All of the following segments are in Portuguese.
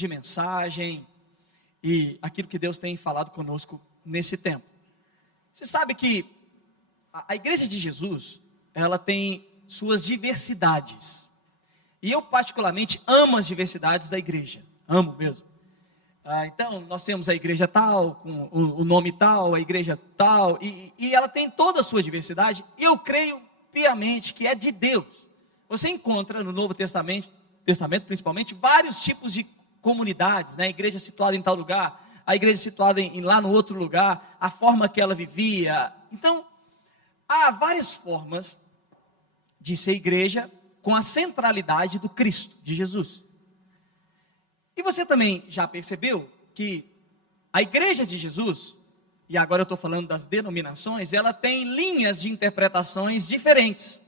de mensagem e aquilo que Deus tem falado conosco nesse tempo. Você sabe que a igreja de Jesus, ela tem suas diversidades. E eu particularmente amo as diversidades da igreja, amo mesmo. Então, nós temos a igreja tal, com o nome tal, a igreja tal, e ela tem toda a sua diversidade, e eu creio piamente que é de Deus. Você encontra no Novo Testamento principalmente, vários tipos de comunidades, né? A igreja situada em tal lugar, a igreja situada lá no outro lugar, a forma que ela vivia. Então, há várias formas de ser igreja com a centralidade do Cristo, de Jesus. E você também já percebeu que a igreja de Jesus, e agora eu estou falando das denominações, ela tem linhas de interpretações diferentes.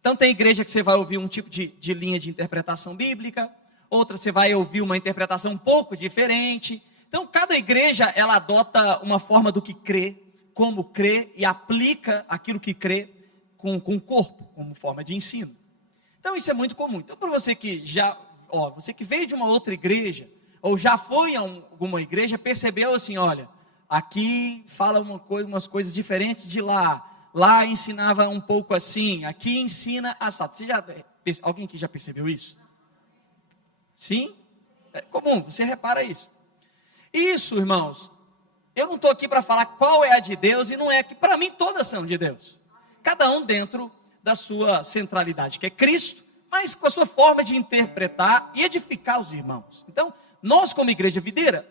Então tem igreja que você vai ouvir um tipo de linha de interpretação bíblica, outra você vai ouvir uma interpretação um pouco diferente. Então cada igreja, ela adota uma forma do que crê, como crê, e aplica aquilo que crê com o corpo, como forma de ensino. Então isso é muito comum. Então para você que você que veio de uma outra igreja, ou já foi a alguma igreja, percebeu assim, olha, aqui fala umas coisas diferentes de lá ensinava um pouco assim, aqui ensina assado. Alguém aqui já percebeu isso? Sim? É comum, você repara isso. Isso, irmãos, eu não estou aqui para falar qual é a de Deus, e não é que para mim todas são de Deus. Cada um dentro da sua centralidade, que é Cristo, mas com a sua forma de interpretar e edificar os irmãos. Então, nós como igreja videira,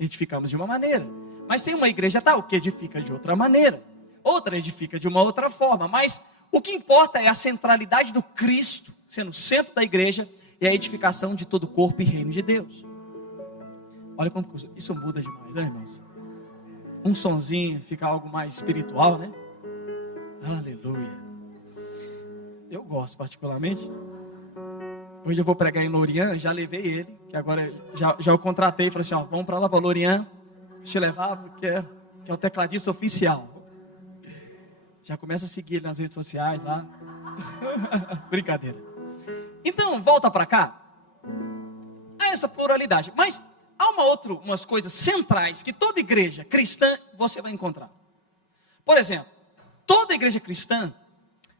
edificamos de uma maneira, mas tem uma igreja tal que edifica de outra maneira, outra edifica de uma outra forma, mas o que importa é a centralidade do Cristo, sendo o centro da igreja, e a edificação de todo o corpo e reino de Deus. Olha como isso muda demais, né, irmãos? Um sonzinho, fica algo mais espiritual, né? Aleluia. Eu gosto particularmente. Hoje eu vou pregar em Lorient, já levei ele, que agora já o contratei, falei assim, vamos para lá para Lorient, te levar, porque é o tecladista oficial. Já começa a seguir ele nas redes sociais lá. Brincadeira. Então, volta para cá. Há essa pluralidade, mas há umas coisas centrais que toda igreja cristã você vai encontrar. Por exemplo, toda igreja cristã,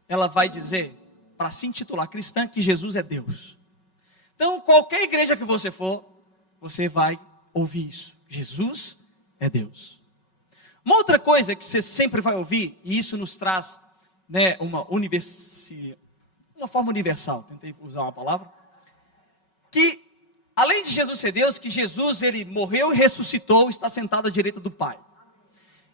ela vai dizer, para se intitular cristã, que Jesus é Deus. Então, qualquer igreja que você for, você vai ouvir isso. Jesus é Deus. Uma outra coisa que você sempre vai ouvir, e isso nos traz, né, uma forma universal, tentei usar uma palavra, que além de Jesus ser Deus, que Jesus ele morreu e ressuscitou, está sentado à direita do Pai.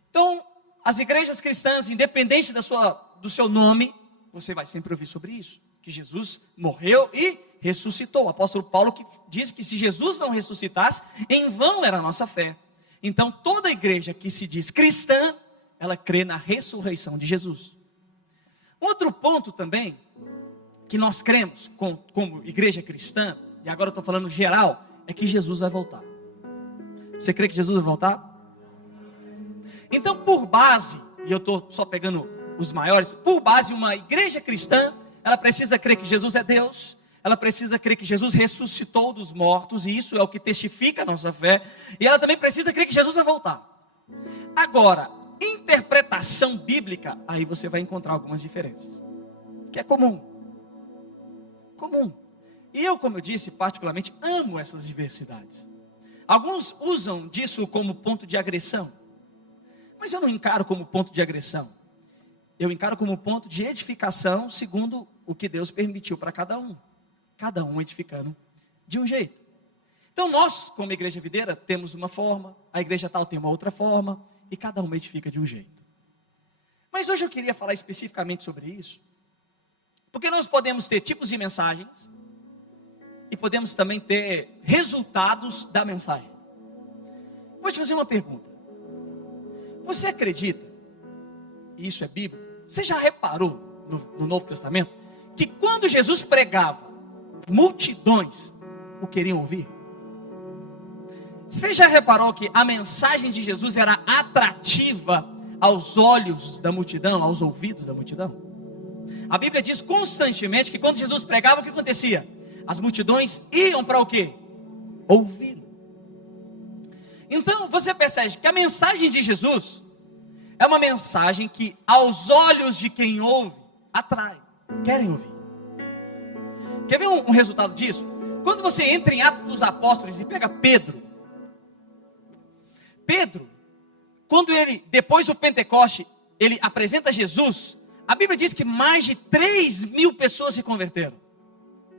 Então, as igrejas cristãs, independente do seu nome, você vai sempre ouvir sobre isso, que Jesus morreu e ressuscitou. O apóstolo Paulo que diz que se Jesus não ressuscitasse, em vão era a nossa fé. Então toda igreja que se diz cristã, ela crê na ressurreição de Jesus. Outro ponto também, que nós cremos como igreja cristã, e agora eu estou falando geral, é que Jesus vai voltar. Você crê que Jesus vai voltar? Então por base, e eu estou só pegando os maiores, por base uma igreja cristã, ela precisa crer que Jesus é Deus, ela precisa crer que Jesus ressuscitou dos mortos, e isso é o que testifica a nossa fé, e ela também precisa crer que Jesus vai voltar. Agora, interpretação bíblica, aí você vai encontrar algumas diferenças, que é comum. E eu, como eu disse, particularmente amo essas diversidades. Alguns usam disso como ponto de agressão, mas eu não encaro como ponto de agressão. Eu encaro como ponto de edificação, segundo o que Deus permitiu para cada um edificando de um jeito. Então nós, como igreja videira, temos uma forma, a igreja tal tem uma outra forma, e cada um edifica de um jeito. Mas hoje eu queria falar especificamente sobre isso, porque nós podemos ter tipos de mensagens, e podemos também ter resultados da mensagem. Vou te fazer uma pergunta. Você acredita, e isso é bíblico, você já reparou no Novo Testamento, que quando Jesus pregava, multidões o queriam ouvir? Você já reparou que a mensagem de Jesus era atrativa aos olhos da multidão, aos ouvidos da multidão? A Bíblia diz constantemente que quando Jesus pregava, o que acontecia? As multidões iam para o quê? ouvi-lo. Então, você percebe que a mensagem de Jesus é uma mensagem que, aos olhos de quem ouve, atrai, querem ouvir. Quer ver um resultado disso? Quando você entra em Atos dos Apóstolos e pega Pedro, quando ele, depois do Pentecoste, ele apresenta Jesus, a Bíblia diz que mais de 3.000 pessoas se converteram.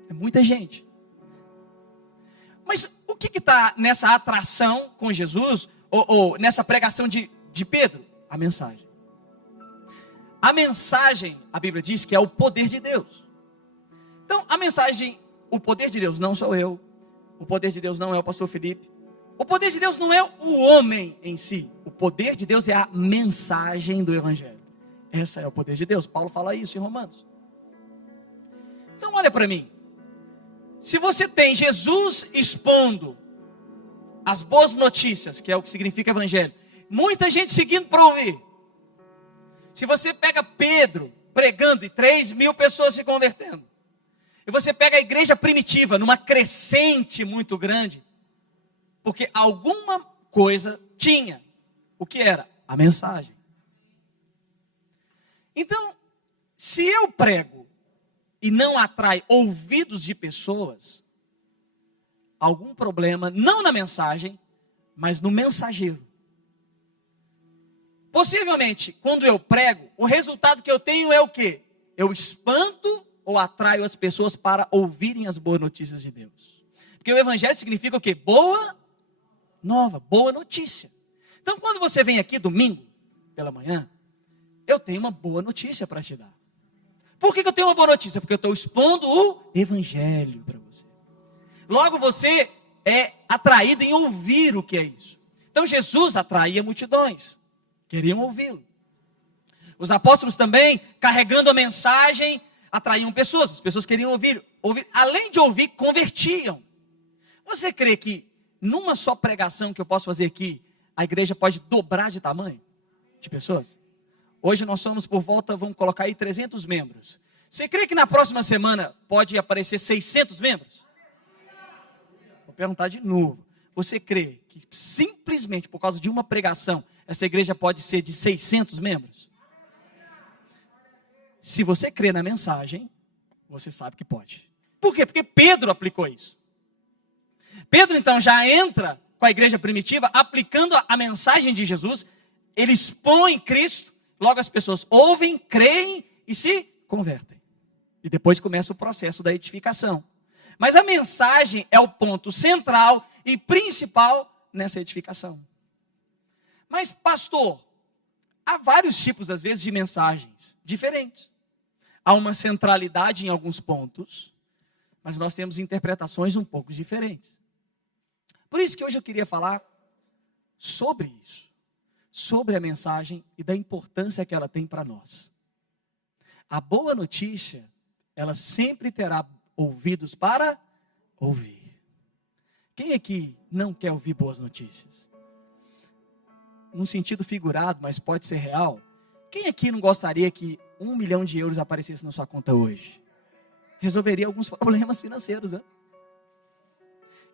É muita gente. Mas o que está nessa atração com Jesus, ou nessa pregação de Pedro? A mensagem. A mensagem, a Bíblia diz que é o poder de Deus. Então, a mensagem, o poder de Deus não sou eu, o poder de Deus não é o pastor Felipe, o poder de Deus não é o homem em si, o poder de Deus é a mensagem do Evangelho. Essa é o poder de Deus, Paulo fala isso em Romanos. Então olha para mim, se você tem Jesus expondo as boas notícias, que é o que significa Evangelho, muita gente seguindo para ouvir. Se você pega Pedro pregando e 3.000 pessoas se convertendo, e você pega a igreja primitiva numa crescente muito grande, porque alguma coisa tinha. O que era? A mensagem. Então, se eu prego e não atrai ouvidos de pessoas, algum problema, não na mensagem, mas no mensageiro. Possivelmente, quando eu prego, o resultado que eu tenho é o quê? Eu espanto ou atraio as pessoas para ouvirem as boas notícias de Deus. Porque o Evangelho significa o quê? Boa nova, boa notícia. Então, quando você vem aqui domingo, pela manhã, eu tenho uma boa notícia para te dar. Por que eu tenho uma boa notícia? Porque eu estou expondo o Evangelho para você. Logo, você é atraído em ouvir o que é isso. Então, Jesus atraía multidões. Queriam ouvi-lo. Os apóstolos também, carregando a mensagem, atraíam pessoas. As pessoas queriam ouvir. Além de ouvir, convertiam. Você crê que numa só pregação que eu posso fazer aqui, a igreja pode dobrar de tamanho? De pessoas? Hoje nós somos por volta, vamos colocar aí 300 membros. Você crê que na próxima semana pode aparecer 600 membros? Vou perguntar de novo. Você crê que simplesmente por causa de uma pregação, essa igreja pode ser de 600 membros? Se você crê na mensagem, você sabe que pode. Por quê? Porque Pedro aplicou isso. Pedro então já entra com a igreja primitiva, aplicando a mensagem de Jesus. Ele expõe Cristo, logo as pessoas ouvem, creem e se convertem. E depois começa o processo da edificação. Mas a mensagem é o ponto central e principal nessa edificação. Mas pastor, há vários tipos às vezes de mensagens diferentes. Há uma centralidade em alguns pontos, mas nós temos interpretações um pouco diferentes. Por isso que hoje eu queria falar sobre isso, sobre a mensagem e da importância que ela tem para nós. A boa notícia, ela sempre terá ouvidos para ouvir. Quem aqui não quer ouvir boas notícias? Num sentido figurado, mas pode ser real. Quem aqui não gostaria que 1 milhão de euros aparecesse na sua conta hoje? Resolveria alguns problemas financeiros, né?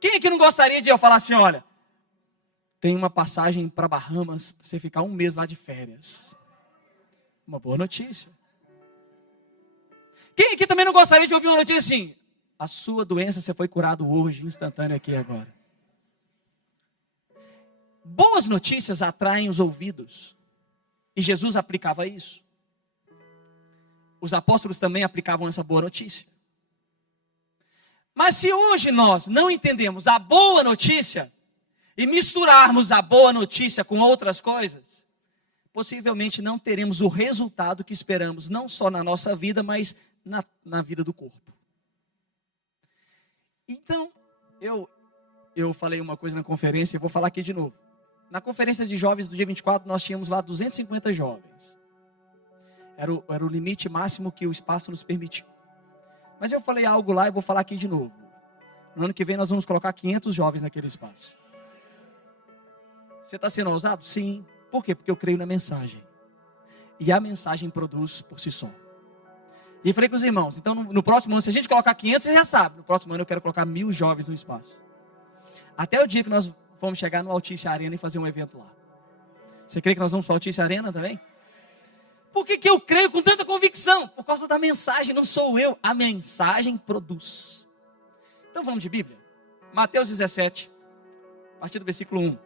Quem aqui não gostaria de eu falar assim, olha, tem uma passagem para Bahamas, para você ficar 1 mês lá de férias. Uma boa notícia. Quem aqui também não gostaria de ouvir uma notícia assim, a sua doença você foi curado hoje, instantâneo aqui agora. Boas notícias atraem os ouvidos. E Jesus aplicava isso. Os apóstolos também aplicavam essa boa notícia. Mas se hoje nós não entendemos a boa notícia e misturarmos a boa notícia com outras coisas, possivelmente não teremos o resultado que esperamos, não só na nossa vida, mas na vida do corpo. Então, eu falei uma coisa na conferência, eu vou falar aqui de novo. Na conferência de jovens do dia 24, nós tínhamos lá 250 jovens. Era o limite máximo que o espaço nos permitiu. Mas eu falei algo lá e vou falar aqui de novo. No ano que vem nós vamos colocar 500 jovens naquele espaço. Você está sendo ousado? Sim. Por quê? Porque eu creio na mensagem. E a mensagem produz por si só. E eu falei com os irmãos, então no próximo ano, se a gente colocar 500, você já sabe. No próximo ano eu quero colocar 1.000 jovens no espaço. Até o dia que nós vamos chegar no Altice Arena e fazer um evento lá. Você crê que nós vamos para o Altice Arena também? Por que eu creio com tanta convicção? Por causa da mensagem, não sou eu. A mensagem produz. Então vamos de Bíblia. Mateus 17, a partir do versículo 1.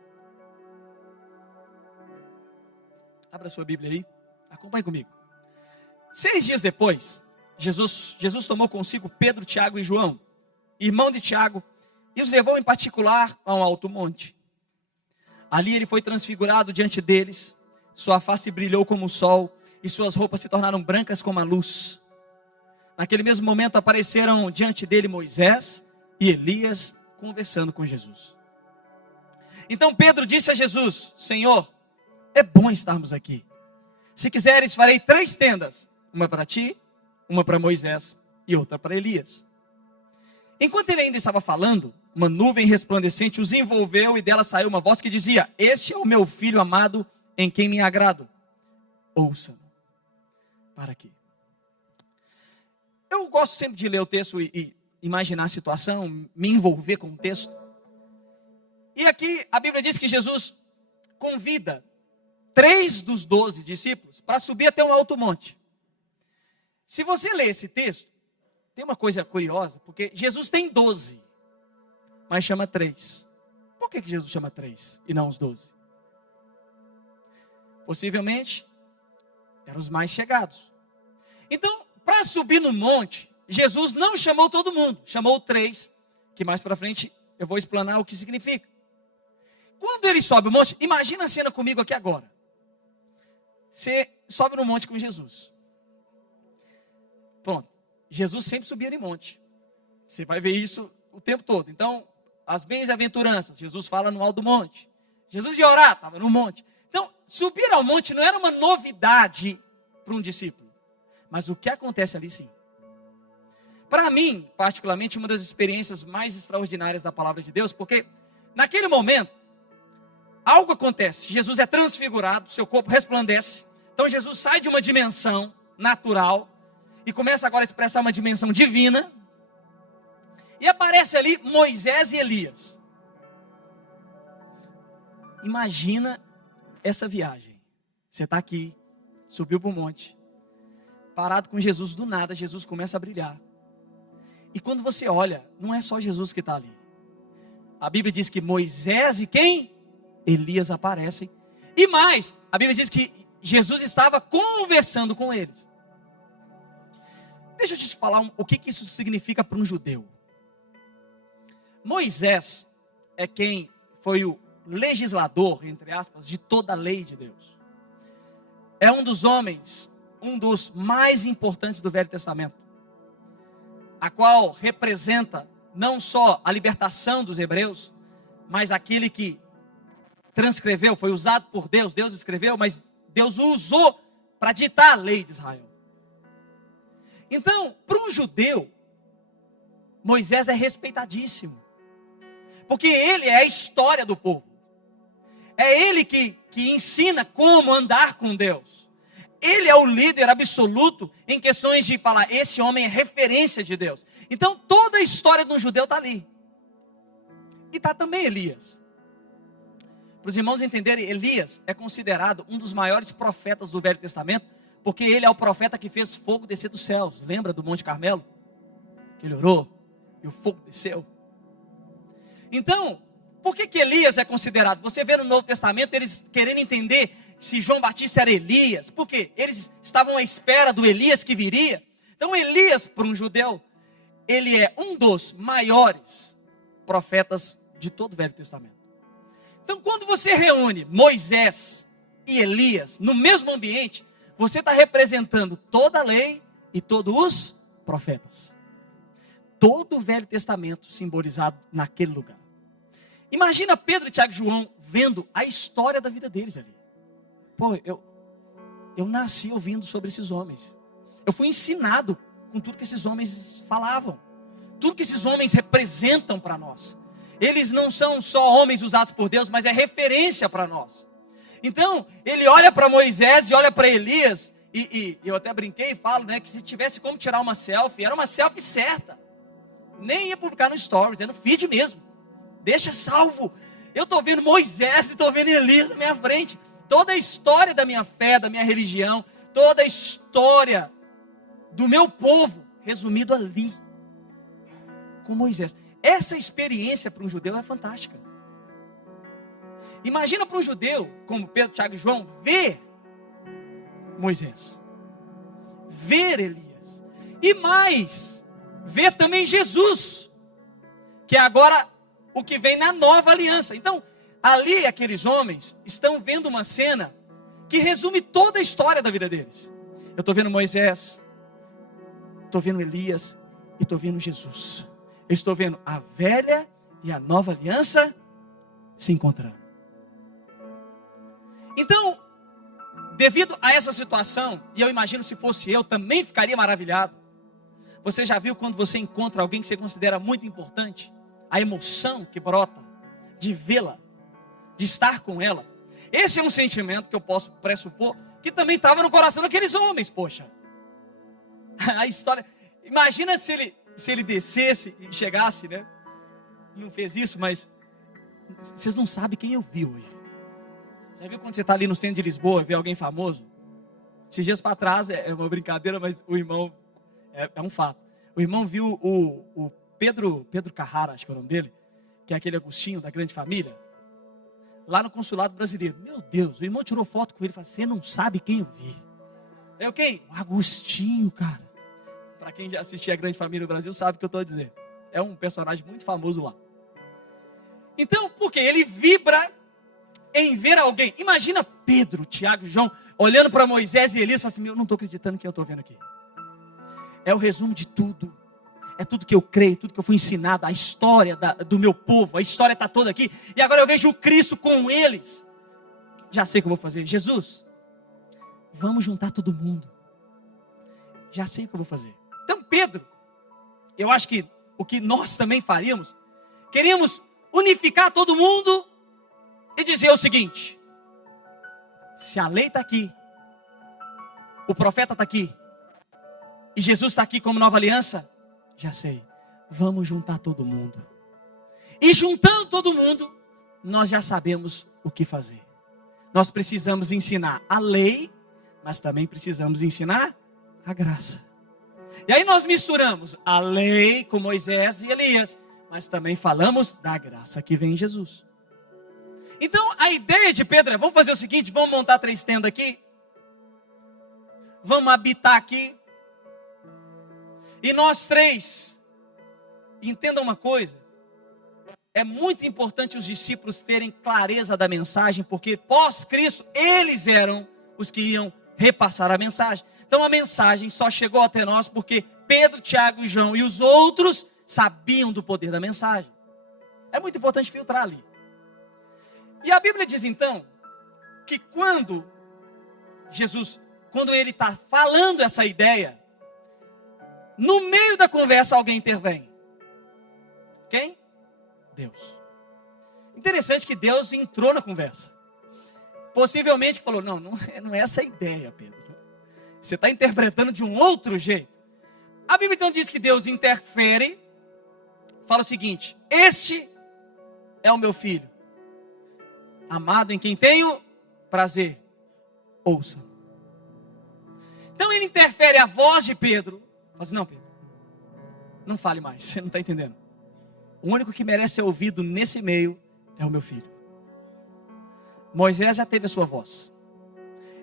Abra sua Bíblia aí. Acompanhe comigo. 6 dias depois, Jesus tomou consigo Pedro, Tiago e João, irmão de Tiago, e os levou em particular a um alto monte. Ali ele foi transfigurado diante deles, sua face brilhou como o sol, e suas roupas se tornaram brancas como a luz. Naquele mesmo momento apareceram diante dele Moisés e Elias conversando com Jesus. Então Pedro disse a Jesus: Senhor, é bom estarmos aqui. Se quiseres, farei 3 tendas, uma para ti, uma para Moisés e outra para Elias. Enquanto ele ainda estava falando, uma nuvem resplandecente os envolveu e dela saiu uma voz que dizia: Este é o meu filho amado, em quem me agrado. Ouça-no. Para quê? Eu gosto sempre de ler o texto e imaginar a situação, me envolver com o texto. E aqui a Bíblia diz que Jesus convida 3 dos 12 discípulos para subir até um alto monte. Se você ler esse texto, tem uma coisa curiosa, porque Jesus tem 12, mas chama 3. Por que Jesus chama 3 e não os 12? Possivelmente, eram os mais chegados. Então, para subir no monte, Jesus não chamou todo mundo, chamou 3, que mais para frente eu vou explanar o que significa. Quando ele sobe o monte, imagina a cena comigo aqui agora. Você sobe no monte com Jesus. Pronto. Jesus sempre subia em monte. Você vai ver isso o tempo todo. Então, as bem-aventuranças, Jesus fala no alto do monte. Jesus ia orar, estava no monte. Então, subir ao monte não era uma novidade para um discípulo. Mas o que acontece ali sim. Para mim, particularmente, uma das experiências mais extraordinárias da palavra de Deus, porque naquele momento, algo acontece. Jesus é transfigurado, seu corpo resplandece. Então Jesus sai de uma dimensão natural e começa agora a expressar uma dimensão divina. E aparece ali Moisés e Elias. Imagina essa viagem. Você está aqui, subiu para o monte, parado com Jesus, do nada Jesus começa a brilhar. E quando você olha, não é só Jesus que está ali. A Bíblia diz que Moisés e quem? Elias aparecem. E mais, a Bíblia diz que Jesus estava conversando com eles. Deixa eu te falar o que isso significa para um judeu. Moisés é quem foi o legislador, entre aspas, de toda a lei de Deus. É um dos homens, um dos mais importantes do Velho Testamento, a qual representa não só a libertação dos hebreus, mas aquele que transcreveu, foi usado por Deus, Deus escreveu, mas Deus o usou para ditar a lei de Israel. Então, para um judeu, Moisés é respeitadíssimo, porque ele é a história do povo, é ele que ensina como andar com Deus, ele é o líder absoluto em questões de falar, esse homem é referência de Deus. Então toda a história de um judeu está ali, e está também Elias. Para os irmãos entenderem, Elias é considerado um dos maiores profetas do Velho Testamento, porque ele é o profeta que fez fogo descer dos céus. Lembra do Monte Carmelo? Que ele orou e o fogo desceu. Então, por que Elias é considerado? Você vê no Novo Testamento eles querendo entender se João Batista era Elias. Por quê? Eles estavam à espera do Elias que viria. Então Elias, para um judeu, ele é um dos maiores profetas de todo o Velho Testamento. Então, quando você reúne Moisés e Elias no mesmo ambiente, você está representando toda a lei e todos os profetas. Todo o Velho Testamento simbolizado naquele lugar. Imagina Pedro, Tiago e João vendo a história da vida deles ali. Pô, eu nasci ouvindo sobre esses homens. Eu fui ensinado com tudo que esses homens falavam. Tudo que esses homens representam para nós. Eles não são só homens usados por Deus, mas é referência para nós. Então, ele olha para Moisés e olha para Elias. E eu até brinquei e falo, né, que se tivesse como tirar uma selfie, era uma selfie certa. Nem ia publicar no Stories, é no feed mesmo. deixa salvo. Eu estou vendo Moisés e estou vendo Elias na minha frente. Toda a história da minha fé, da minha religião, toda a história do meu povo, resumido ali, com Moisés. Essa experiência para um judeu é fantástica. Imagina para um judeu, como Pedro, Tiago e João, ver Moisés, ver Elias, e mais, ver também Jesus, que é agora o que vem na nova aliança. Então, ali aqueles homens estão vendo uma cena que resume toda a história da vida deles. Eu estou vendo Moisés, estou vendo Elias e estou vendo Jesus. Eu estou vendo a velha e a nova aliança se encontrando. Então, devido a essa situação, e eu imagino se fosse eu, também ficaria maravilhado. Você já viu quando você encontra alguém que você considera muito importante? A emoção que brota de vê-la, de estar com ela. Esse é um sentimento que eu posso pressupor que também estava no coração daqueles homens, poxa. A história, imagina se ele descesse e chegasse, né? Não fez isso, mas vocês não sabem quem eu vi hoje. Já viu quando você está ali no centro de Lisboa e vê alguém famoso? Esses dias para trás, é uma brincadeira, mas o irmão, é um fato. O irmão viu o Pedro Carrara, acho que é o nome dele, que é aquele Agostinho da Grande Família, lá no consulado brasileiro. Meu Deus, o irmão tirou foto com ele e falou: você não sabe quem eu vi. Eu quem? O Agostinho, cara. Para quem já assistiu a Grande Família no Brasil, sabe o que eu estou a dizer. É um personagem muito famoso lá. Então, por quê? Ele vibra em ver alguém. Imagina Pedro, Tiago e João olhando para Moisés e Elias e falando assim: eu não estou acreditando no que eu estou vendo aqui. É o resumo de tudo. É tudo que eu creio, tudo que eu fui ensinado, a história do meu povo, a história está toda aqui. E agora eu vejo o Cristo com eles. Já sei o que eu vou fazer. Jesus, vamos juntar todo mundo. Já sei o que eu vou fazer. Então Pedro, eu acho que o que nós também faríamos, queríamos unificar todo mundo e dizer o seguinte: se a lei está aqui, o profeta está aqui, e Jesus está aqui como nova aliança, já sei, vamos juntar todo mundo. E juntando todo mundo, nós já sabemos o que fazer. Nós precisamos ensinar a lei, mas também precisamos ensinar a graça. E aí nós misturamos a lei com Moisés e Elias, mas também falamos da graça que vem em Jesus. Então a ideia de Pedro é: vamos fazer o seguinte, vamos montar 3 tendas aqui, vamos habitar aqui, e nós 3, entendam uma coisa, é muito importante os discípulos terem clareza da mensagem, porque pós-Cristo, eles eram os que iam repassar a mensagem. Então a mensagem só chegou até nós porque Pedro, Tiago e João e os outros sabiam do poder da mensagem. É muito importante filtrar ali. E a Bíblia diz então, que quando ele está falando essa ideia, no meio da conversa alguém intervém. Quem? Deus. Interessante que Deus entrou na conversa. Possivelmente falou: não é essa a ideia, Pedro. Você está interpretando de um outro jeito. A Bíblia então diz que Deus interfere, fala o seguinte: este é o meu filho, amado em quem tenho prazer, ouça. Então ele interfere a voz de Pedro, fala assim: não, Pedro, não fale mais, você não está entendendo. O único que merece ser ouvido nesse meio é o meu filho. Moisés já teve a sua voz,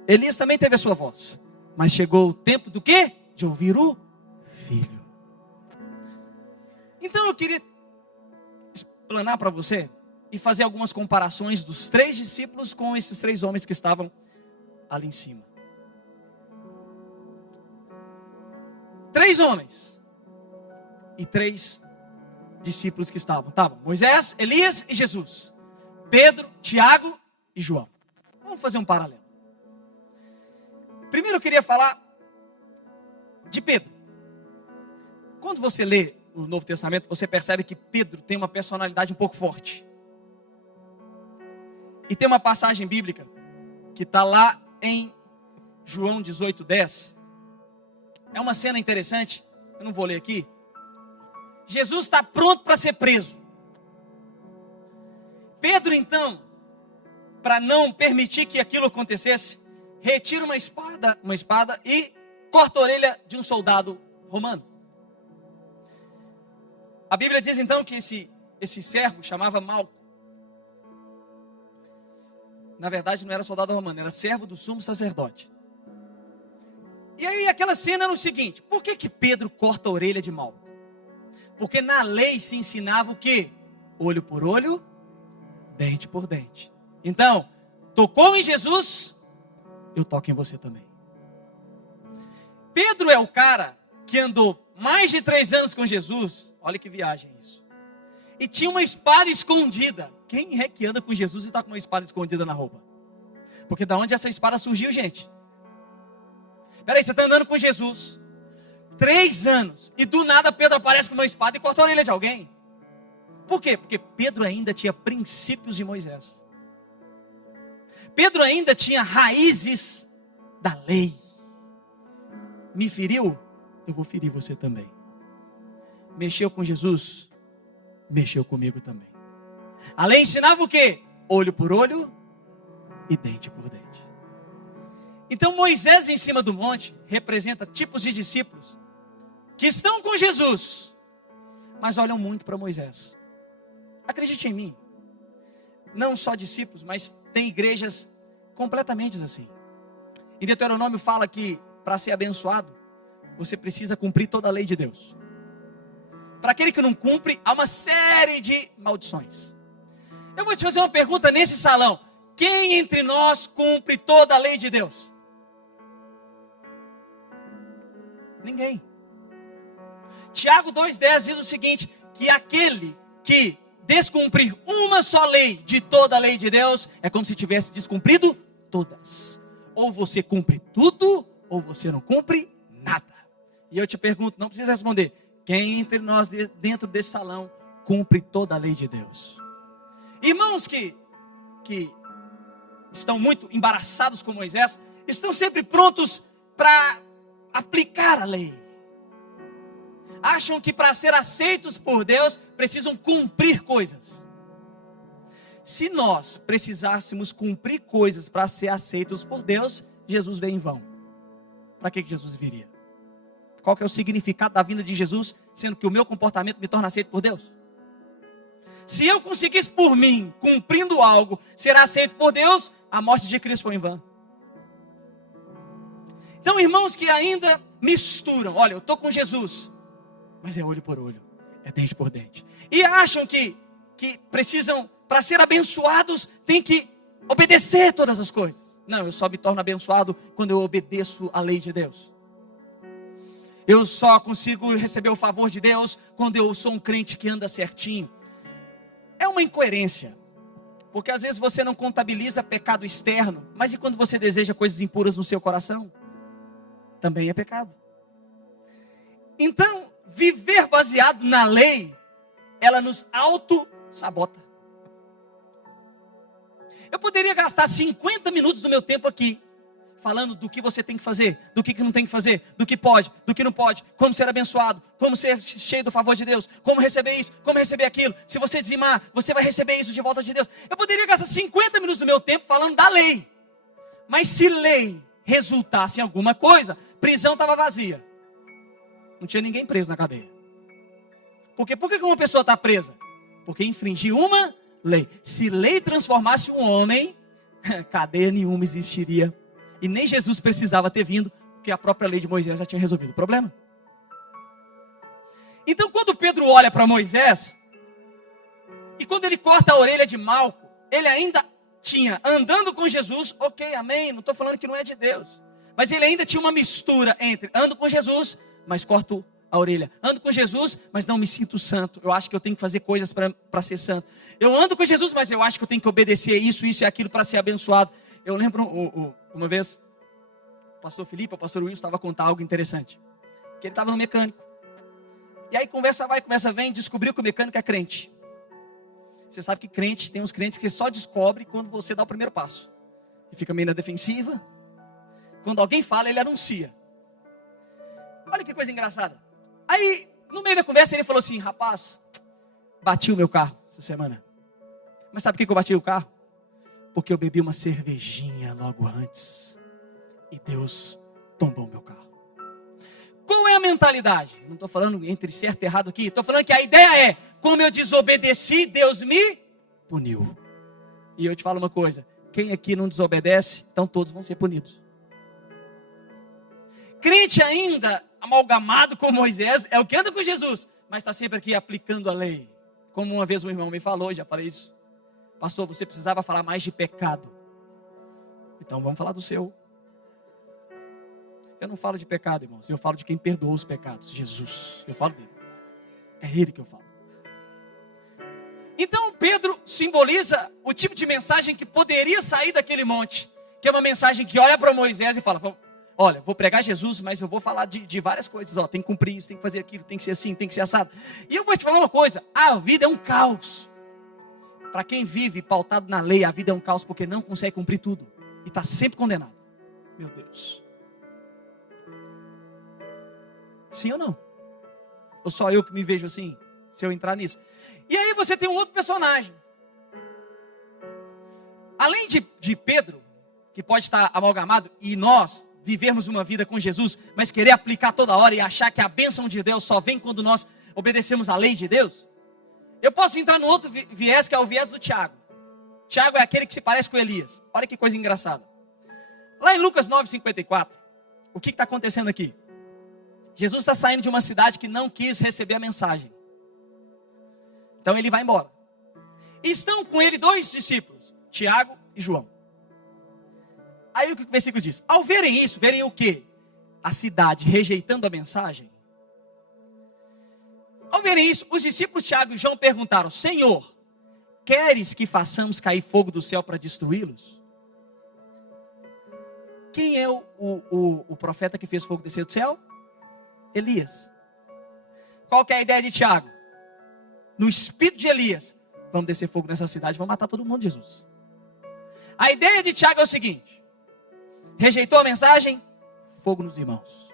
Elias também teve a sua voz, mas chegou o tempo do quê? De ouvir o filho. Então eu queria explanar para você e fazer algumas comparações dos 3 discípulos com esses 3 homens que estavam ali em cima. 3 homens e 3 discípulos que estavam Moisés, Elias e Jesus, Pedro, Tiago e João. Vamos fazer um paralelo. Primeiro eu queria falar de Pedro. Quando você lê o Novo Testamento, você percebe que Pedro tem uma personalidade um pouco forte. E tem uma passagem bíblica que está lá em João 18:10. É uma cena interessante, eu não vou ler aqui. Jesus está pronto para ser preso. Pedro, então, para não permitir que aquilo acontecesse, retira uma espada e corta a orelha de um soldado romano. A Bíblia diz então que esse servo chamava Malco. Na verdade não era soldado romano, era servo do sumo sacerdote. E aí aquela cena era o seguinte: por que Pedro corta a orelha de Malco? Porque na lei se ensinava o quê? Olho por olho, dente por dente. Então, tocou em Jesus, eu toco em você também. Pedro é o cara que andou mais de 3 anos com Jesus. Olha que viagem isso. E tinha uma espada escondida. Quem é que anda com Jesus e está com uma espada escondida na roupa? Porque da onde essa espada surgiu, gente? Peraí, você está andando com Jesus 3 anos e do nada Pedro aparece com uma espada e corta a orelha de alguém. Por quê? Porque Pedro ainda tinha princípios de Moisés. Pedro ainda tinha raízes da lei. Me feriu, eu vou ferir você também. Mexeu com Jesus, mexeu comigo também. A lei ensinava o quê? Olho por olho e dente por dente. Então Moisés em cima do monte representa tipos de discípulos que estão com Jesus, mas olham muito para Moisés. Acredite em mim, não só discípulos, mas tem igrejas completamente assim. Em Deuteronômio fala que para ser abençoado, você precisa cumprir toda a lei de Deus. Para aquele que não cumpre, há uma série de maldições. Eu vou te fazer uma pergunta nesse salão: quem entre nós cumpre toda a lei de Deus? Ninguém. Tiago 2,10 diz o seguinte: que aquele que descumprir uma só lei de toda a lei de Deus é como se tivesse descumprido todas. Ou você cumpre tudo, ou você não cumpre nada. E eu te pergunto, não precisa responder: quem entre nós dentro desse salão cumpre toda a lei de Deus? Irmãos que estão muito embaraçados com Moisés, estão sempre prontos para aplicar a lei. Acham que para ser aceitos por Deus, precisam cumprir coisas. Se nós precisássemos cumprir coisas para ser aceitos por Deus, Jesus veio em vão. Para que Jesus viria? Qual que é o significado da vinda de Jesus, sendo que o meu comportamento me torna aceito por Deus? Se eu conseguisse por mim, cumprindo algo, ser aceito por Deus, a morte de Cristo foi em vão. Então, irmãos que ainda misturam, olha, eu estou com Jesus, mas é olho por olho, é dente por dente. E acham que precisam, para ser abençoados, tem que obedecer todas as coisas. Não, eu só me torno abençoado quando eu obedeço a lei de Deus. Eu só consigo receber o favor de Deus quando eu sou um crente que anda certinho. É uma incoerência, porque às vezes você não contabiliza pecado externo, mas e quando você deseja coisas impuras no seu coração? Também é pecado. Então, viver baseado na lei, ela nos auto-sabota. Eu poderia gastar 50 minutos do meu tempo aqui, falando do que você tem que fazer, do que não tem que fazer, do que pode, do que não pode, como ser abençoado, como ser cheio do favor de Deus, como receber isso, como receber aquilo. Se você dizimar, você vai receber isso de volta de Deus. Eu poderia gastar 50 minutos do meu tempo falando da lei. Mas se lei resultasse em alguma coisa, prisão estava vazia. Não tinha ninguém preso na cadeia. Por que uma pessoa está presa? Porque infringiu uma lei. Se lei transformasse um homem, cadeia nenhuma existiria. E nem Jesus precisava ter vindo, porque a própria lei de Moisés já tinha resolvido o problema. Então quando Pedro olha para Moisés, e quando ele corta a orelha de Malco, ele ainda tinha, andando com Jesus, ok, amém, não estou falando que não é de Deus. Mas ele ainda tinha uma mistura entre ando com Jesus, mas corto a orelha. Ando com Jesus, mas não me sinto santo. Eu acho que eu tenho que fazer coisas para ser santo. Eu ando com Jesus, mas eu acho que eu tenho que obedecer isso e aquilo para ser abençoado. Eu lembro uma vez, o pastor Felipe, o pastor Wilson estava a contar algo interessante. Que ele estava no mecânico. E aí conversa vai, conversa vem, descobriu que o mecânico é crente. Você sabe que crente, tem uns crentes que você só descobre quando você dá o primeiro passo. E fica meio na defensiva. Quando alguém fala, ele anuncia. Olha que coisa engraçada. Aí, no meio da conversa, ele falou assim: rapaz, bati o meu carro essa semana. Mas sabe por que eu bati o carro? Porque eu bebi uma cervejinha logo antes. E Deus tombou meu carro. Qual é a mentalidade? Não estou falando entre certo e errado aqui. Estou falando que a ideia é, como eu desobedeci, Deus me puniu. E eu te falo uma coisa. Quem aqui não desobedece, então todos vão ser punidos. Crente ainda amalgamado com Moisés é o que anda com Jesus, mas está sempre aqui aplicando a lei. Como uma vez um irmão me falou, já falei isso. Pastor, você precisava falar mais de pecado. Então vamos falar do seu. Eu não falo de pecado, irmãos. Eu falo de quem perdoou os pecados. Jesus. Eu falo dele. É ele que eu falo. Então Pedro simboliza o tipo de mensagem que poderia sair daquele monte. Que é uma mensagem que olha para Moisés e fala: olha, vou pregar Jesus, mas eu vou falar de várias coisas. Tem que cumprir isso, tem que fazer aquilo, tem que ser assim, tem que ser assado. E eu vou te falar uma coisa. A vida é um caos. Para quem vive pautado na lei, a vida é um caos porque não consegue cumprir tudo. E está sempre condenado. Meu Deus. Sim ou não? Ou só eu que me vejo assim, se eu entrar nisso? E aí você tem um outro personagem. Além de Pedro, que pode estar amalgamado, e nós vivermos uma vida com Jesus, mas querer aplicar toda hora e achar que a bênção de Deus só vem quando nós obedecemos a lei de Deus. Eu posso entrar no outro viés, que é o viés do Tiago. Tiago é aquele que se parece com Elias. Olha que coisa engraçada. Lá em Lucas 9:54, o que está acontecendo aqui? Jesus está saindo de uma cidade que não quis receber a mensagem. Então ele vai embora. E estão com ele 2 discípulos, Tiago e João. Aí o que o versículo diz? Ao verem isso, verem o quê? A cidade rejeitando a mensagem. Ao verem isso, os discípulos Tiago e João perguntaram: Senhor, queres que façamos cair fogo do céu para destruí-los? Quem é o profeta que fez fogo descer do céu? Elias. Qual que é a ideia de Tiago? No espírito de Elias, vamos descer fogo nessa cidade, vamos matar todo mundo, Jesus. A ideia de Tiago é o seguinte: rejeitou a mensagem, fogo nos irmãos.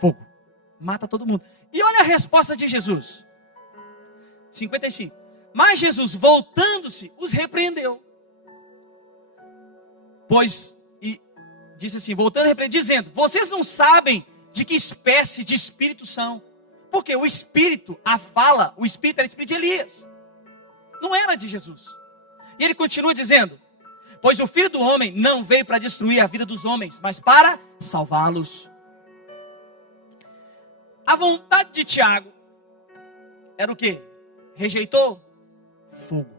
Fogo, mata todo mundo. E olha a resposta de Jesus. 55. Mas Jesus, voltando-se, os repreendeu. Pois, e disse assim, voltando a repreender, dizendo: vocês não sabem de que espécie de espírito são. Porque o espírito, a fala, o espírito era o espírito de Elias. Não era de Jesus. E ele continua dizendo: pois o Filho do Homem não veio para destruir a vida dos homens, mas para salvá-los. A vontade de Tiago era o quê? Rejeitou? Fogo.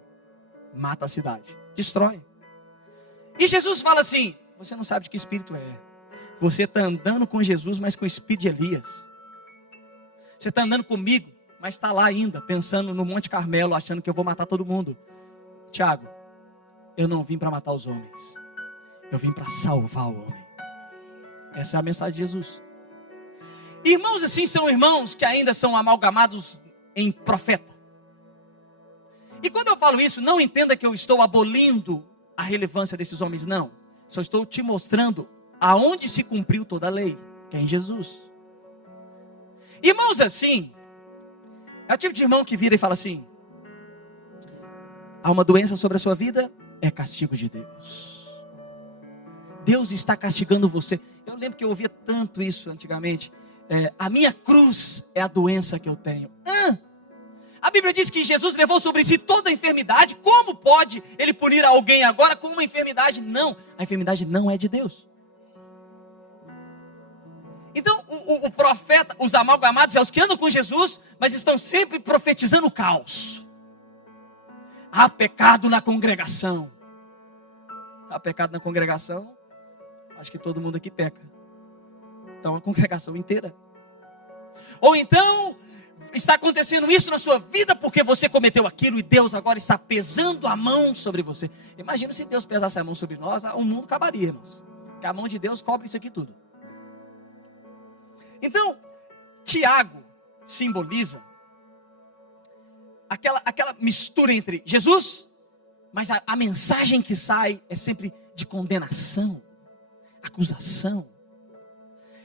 Mata a cidade. Destrói. E Jesus fala assim: você não sabe de que espírito é. Você está andando com Jesus, mas com o espírito de Elias. Você está andando comigo, mas está lá ainda, pensando no Monte Carmelo, achando que eu vou matar todo mundo. Tiago, eu não vim para matar os homens. Eu vim para salvar o homem. Essa é a mensagem de Jesus. Irmãos assim são irmãos que ainda são amalgamados em profeta. E quando eu falo isso, não entenda que eu estou abolindo a relevância desses homens, não. Só estou te mostrando aonde se cumpriu toda a lei, que é em Jesus. Irmãos assim, é o tipo de irmão que vira e fala assim: há uma doença sobre a sua vida, é castigo de Deus. Deus está castigando você. Eu lembro que eu ouvia tanto isso antigamente. A minha cruz é a doença que eu tenho. A Bíblia diz que Jesus levou sobre si toda a enfermidade. Como pode ele punir alguém agora com uma enfermidade? Não, a enfermidade não é de Deus. Então o profeta, os amalgamados, é os que andam com Jesus, mas estão sempre profetizando o caos. Há pecado na congregação. Há pecado na congregação? Acho que todo mundo aqui peca. Então a congregação inteira. Ou então está acontecendo isso na sua vida porque você cometeu aquilo e Deus agora está pesando a mão sobre você. Imagina se Deus pesasse a mão sobre nós, o mundo acabaria, irmãos. Porque a mão de Deus cobre isso aqui tudo. Então, Tiago simboliza aquela mistura entre Jesus, mas a mensagem que sai é sempre de condenação, acusação.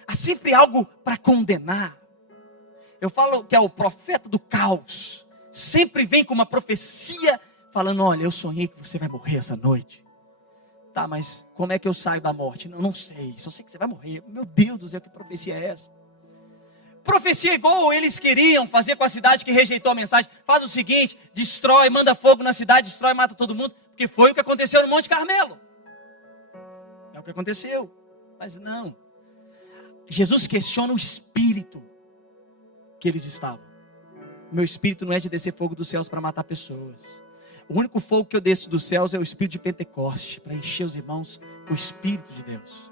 Há sempre algo para condenar. Eu falo que é o profeta do caos. sempre vem com uma profecia, falando, olha, eu sonhei que você vai morrer essa noite. Tá, mas como é que eu saio da morte? Não sei, só sei que você vai morrer. Meu Deus do céu, que profecia é essa? Profecia igual eles queriam fazer com a cidade que rejeitou a mensagem. Faz o seguinte, destrói, manda fogo na cidade, destrói, mata todo mundo. Porque foi o que aconteceu no Monte Carmelo. É o que aconteceu. Mas não. Jesus questiona o espírito que eles estavam. Meu espírito não é de descer fogo dos céus para matar pessoas. O único fogo que eu desço dos céus é o espírito de Pentecoste, para encher os irmãos com o Espírito de Deus.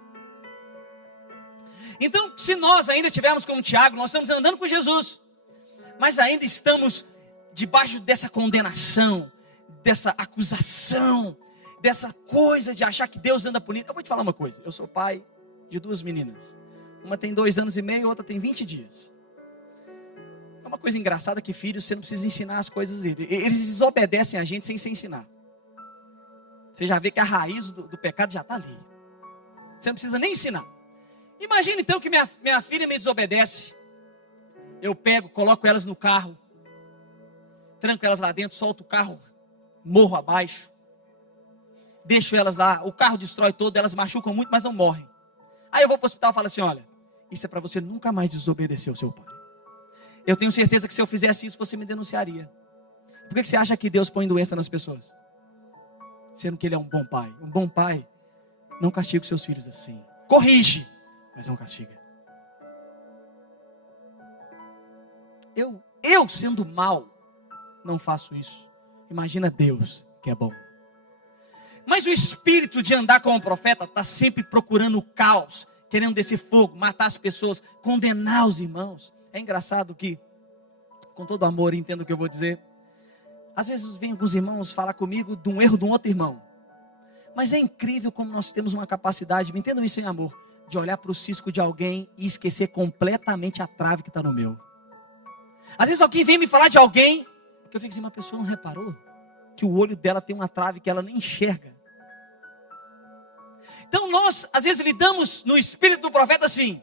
Então, se nós ainda estivermos como Tiago, nós estamos andando com Jesus, mas ainda estamos debaixo dessa condenação, dessa acusação, dessa coisa de achar que Deus anda punindo. Eu vou te falar uma coisa, eu sou pai de 2 meninas. Uma tem 2 anos e meio, outra tem 20 dias. É uma coisa engraçada que filhos, você não precisa ensinar as coisas deles. Eles desobedecem a gente sem se ensinar. Você já vê que a raiz do pecado já está ali. Você não precisa nem ensinar. Imagina então que minha filha me desobedece. Eu pego, coloco elas no carro, tranco elas lá dentro, solto o carro, morro abaixo, deixo elas lá, o carro destrói todo, elas machucam muito, mas não morrem. Aí eu vou para o hospital e falo assim, olha, isso é para você nunca mais desobedecer ao seu pai. Eu tenho certeza que se eu fizesse isso, você me denunciaria. Por que você acha que Deus põe doença nas pessoas? Sendo que Ele é um bom pai. Um bom pai não castiga os seus filhos assim. Corrige, mas não castiga. Eu sendo mal, não faço isso. Imagina Deus, que é bom. Mas o espírito de andar como profeta está sempre procurando o caos, querendo descer fogo, matar as pessoas, condenar os irmãos. É engraçado que, com todo amor, entendo o que eu vou dizer. Às vezes vem alguns irmãos falar comigo de um erro de um outro irmão. Mas é incrível como nós temos uma capacidade, me entendam isso em amor, de olhar para o cisco de alguém e esquecer completamente a trave que está no meu. Às vezes alguém vem me falar de alguém, que eu fico assim, uma pessoa não reparou que o olho dela tem uma trave que ela nem enxerga. Então nós, às vezes, lidamos no espírito do profeta assim,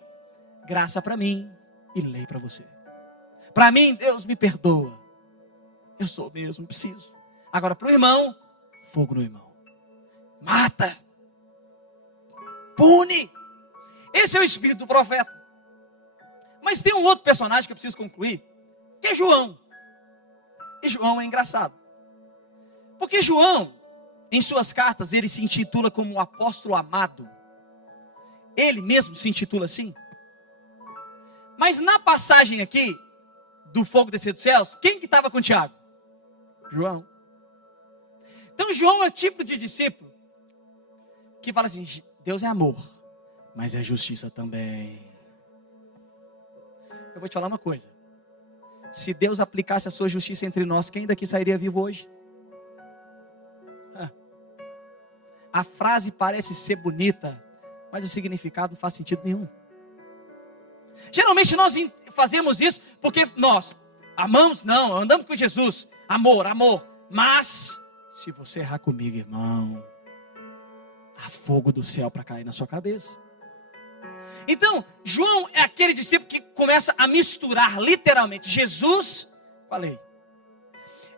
graça para mim e lei para você. Para mim, Deus me perdoa. Eu sou mesmo, preciso. Agora para o irmão, fogo no irmão. Mata. Pune. Esse é o espírito do profeta. Mas tem um outro personagem que eu preciso concluir, que é João. E João é engraçado. Porque João, em suas cartas, ele se intitula como o apóstolo amado. Ele mesmo se intitula assim. Mas na passagem aqui, do fogo descer dos céus, quem que estava com Tiago? João. Então João é o tipo de discípulo que fala assim, Deus é amor, mas é justiça também. Eu vou te falar uma coisa. Se Deus aplicasse a sua justiça entre nós, quem daqui sairia vivo hoje? A frase parece ser bonita, mas o significado não faz sentido nenhum. Geralmente nós fazemos isso porque nós amamos, não, andamos com Jesus. Amor, amor. Mas, se você errar comigo, irmão, há fogo do céu para cair na sua cabeça. Então, João é aquele discípulo que começa a misturar literalmente Jesus com a lei.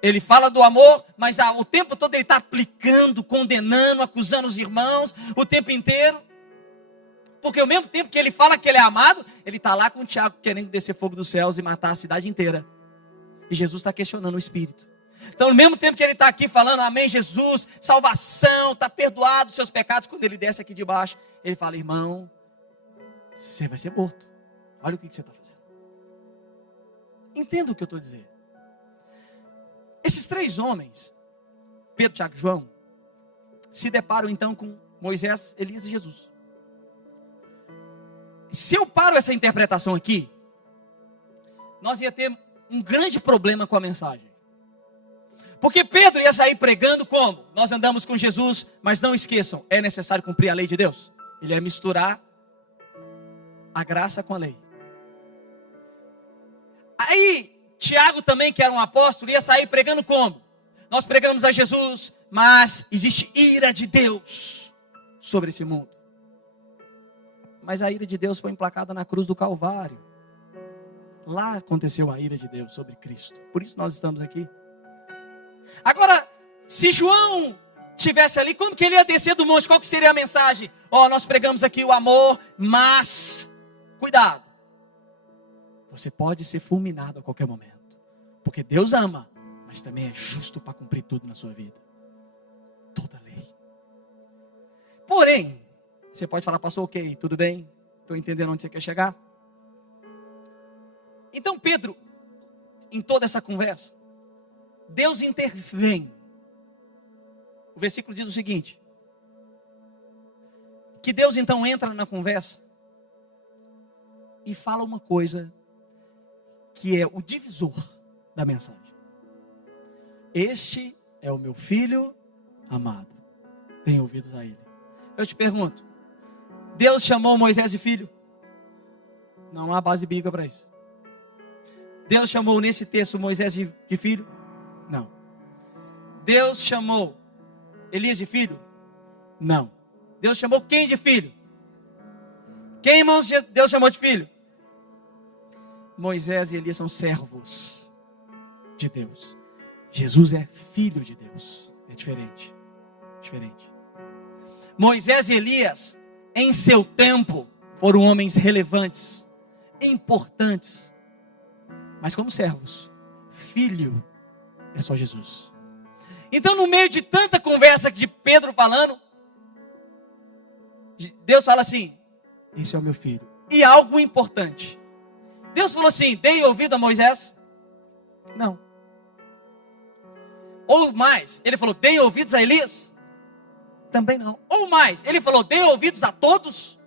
Ele fala do amor, mas o tempo todo ele está aplicando, condenando, acusando os irmãos, o tempo inteiro. Porque ao mesmo tempo que ele fala que ele é amado, ele está lá com o Tiago querendo descer fogo dos céus e matar a cidade inteira. E Jesus está questionando o espírito. Então, ao mesmo tempo que ele está aqui falando, amém, Jesus, salvação, está perdoado os seus pecados, quando ele desce aqui de baixo, ele fala, irmão, você vai ser morto. Olha o que você está fazendo. Entenda o que eu estou dizendo. Esses 3 homens, Pedro, Tiago e João, se deparam então com Moisés, Elias e Jesus. Se eu paro essa interpretação aqui, nós ia ter um grande problema com a mensagem. Porque Pedro ia sair pregando como? Nós andamos com Jesus, mas não esqueçam, é necessário cumprir a lei de Deus. Ele ia misturar a graça com a lei. Aí, Tiago também, que era um apóstolo, ia sair pregando como? Nós pregamos a Jesus, mas existe ira de Deus sobre esse mundo. Mas a ira de Deus foi emplacada na cruz do Calvário. Lá aconteceu a ira de Deus sobre Cristo. Por isso nós estamos aqui. Agora, se João estivesse ali, como que ele ia descer do monte? Qual que seria a mensagem? Nós pregamos aqui o amor, mas cuidado. Você pode ser fulminado a qualquer momento. Porque Deus ama, mas também é justo para cumprir tudo na sua vida. Toda lei. Porém, você pode falar, pastor, ok, tudo bem, estou entendendo onde você quer chegar. Então Pedro, em toda essa conversa, Deus intervém. O versículo diz o seguinte, que Deus então entra na conversa e fala uma coisa que é o divisor da mensagem. Este é o meu filho amado. Tenho ouvidos a ele. Eu te pergunto, Deus chamou Moisés de filho? Não há base bíblica para isso. Deus chamou nesse texto Moisés de filho? Não. Deus chamou Elias de filho? Não. Deus chamou quem de filho? Quem, irmãos, Deus chamou de filho? Moisés e Elias são servos de Deus. Jesus é filho de Deus. É diferente. Diferente. Moisés e Elias, em seu tempo, foram homens relevantes, importantes. Mas como servos, filho é só Jesus. Então, no meio de tanta conversa de Pedro falando, Deus fala assim, esse é o meu filho. E algo importante. Deus falou assim, dei ouvido a Moisés? Não. Ou mais, ele falou, dei ouvidos a Elias? Também não. Ou mais, ele falou, dei ouvidos a todos?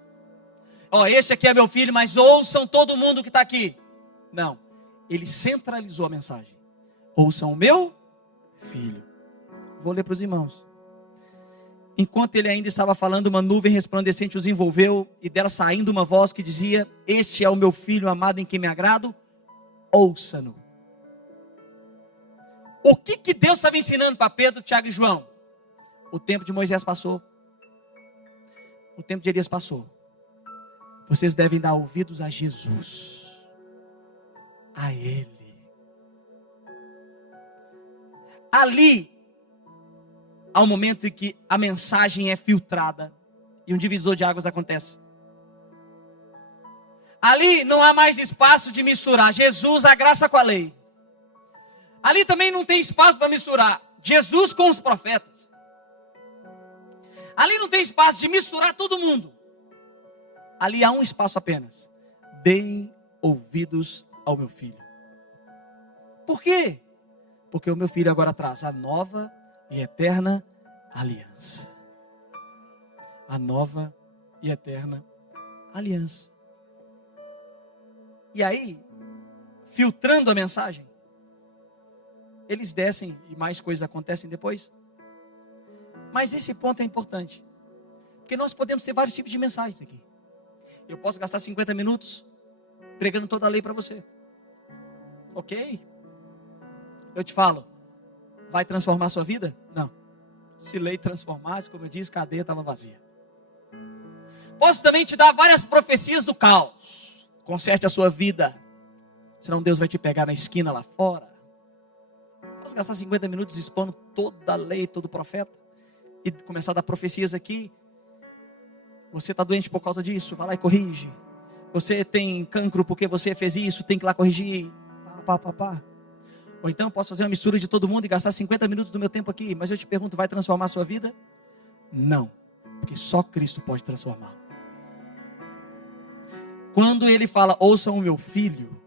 Este aqui é meu filho, mas ouçam todo mundo que está aqui. Não. Ele centralizou a mensagem. Ouçam o meu filho. Vou ler para os irmãos. Enquanto ele ainda estava falando, uma nuvem resplandecente os envolveu, e dela saindo uma voz que dizia, este é o meu filho amado em quem me agrado, ouça-no. O que Deus estava ensinando para Pedro, Tiago e João? O tempo de Moisés passou. O tempo de Elias passou. Vocês devem dar ouvidos a Jesus. A Ele. Ali, há um momento em que a mensagem é filtrada e um divisor de águas acontece. Ali não há mais espaço de misturar Jesus, a graça com a lei. Ali também não tem espaço para misturar Jesus com os profetas. Ali não tem espaço de misturar todo mundo. Ali há um espaço apenas. Deem ouvidos ao meu filho. Por quê? Porque o meu filho agora traz a nova e eterna aliança. A nova e eterna aliança. E aí, filtrando a mensagem, eles descem e mais coisas acontecem depois. Mas esse ponto é importante. Porque nós podemos ter vários tipos de mensagens aqui. Eu posso gastar 50 minutos pregando toda a lei para você. Ok? Eu te falo, vai transformar a sua vida? Não. Se lei transformasse, como eu disse, a cadeia estava vazia. Posso também te dar várias profecias do caos. Conserte a sua vida. Senão Deus vai te pegar na esquina lá fora. Posso gastar 50 minutos expondo toda a lei, todo profeta. E começar a dar profecias aqui. Você está doente por causa disso, vai lá e corrige. Você tem cancro porque você fez isso, tem que ir lá corrigir. Ou então eu posso fazer uma mistura de todo mundo e gastar 50 minutos do meu tempo aqui. Mas eu te pergunto, vai transformar a sua vida? Não, porque só Cristo pode transformar. Quando ele fala, ouçam o meu filho,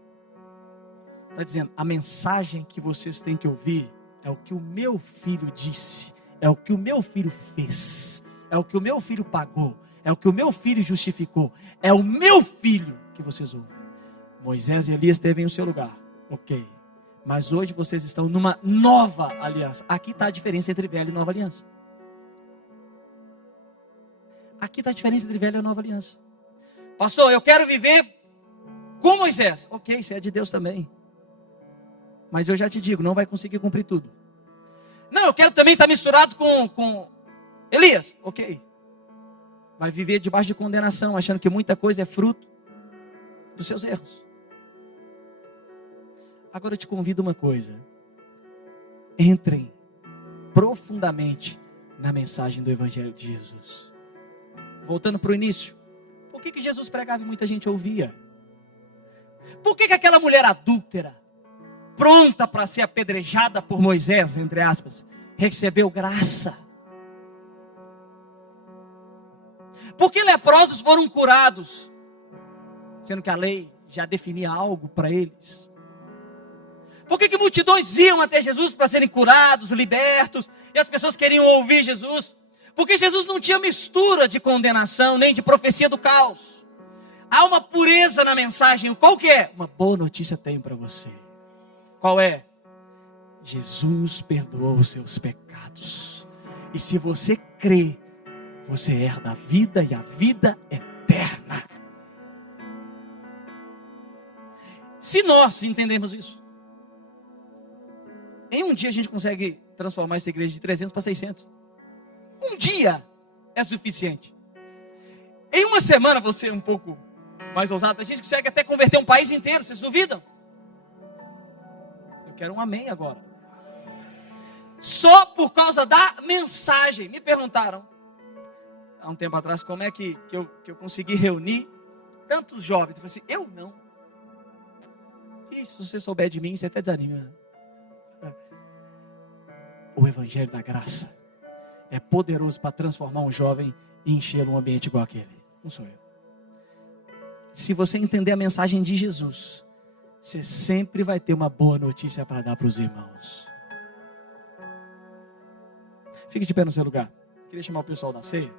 está dizendo, a mensagem que vocês têm que ouvir é o que o meu filho disse, é o que o meu filho fez, é o que o meu filho pagou, é o que o meu filho justificou, é o meu filho que vocês ouvem. Moisés e Elias teve o seu lugar, ok, mas hoje vocês estão numa nova aliança. Aqui está a diferença entre velha e nova aliança. Aqui está a diferença entre velha e nova aliança. Pastor, eu quero viver com Moisés. Ok, isso é de Deus também. Mas eu já te digo, não vai conseguir cumprir tudo. Não, eu quero também estar misturado com Elias. Ok. Vai viver debaixo de condenação, achando que muita coisa é fruto dos seus erros. Agora eu te convido uma coisa. Entrem profundamente na mensagem do Evangelho de Jesus. Voltando para o início. Por que Jesus pregava e muita gente ouvia? Por que aquela mulher adúltera, pronta para ser apedrejada por Moisés, entre aspas, recebeu graça? Por que leprosos foram curados, sendo que a lei já definia algo para eles? Por que multidões iam até Jesus para serem curados, libertos, e as pessoas queriam ouvir Jesus? Porque Jesus não tinha mistura de condenação, nem de profecia do caos. Há uma pureza na mensagem. Qual que é? Uma boa notícia tenho para você. Qual é? Jesus perdoou os seus pecados. E se você crê, você herda a vida e a vida eterna. Se nós entendemos isso, em um dia a gente consegue transformar essa igreja de 300 para 600. Um dia é suficiente. Em uma semana, você um pouco mais ousado, a gente consegue até converter um país inteiro, vocês duvidam? Eu quero um amém agora. Só por causa da mensagem. Me perguntaram, há um tempo atrás, como é que eu consegui reunir tantos jovens. Eu falei assim, eu não. E se você souber de mim, você até desanima. O Evangelho da Graça é poderoso para transformar um jovem e encher um ambiente igual aquele. Não sou eu. Se você entender a mensagem de Jesus, você sempre vai ter uma boa notícia para dar para os irmãos. Fique de pé no seu lugar. Queria chamar o pessoal da ceia.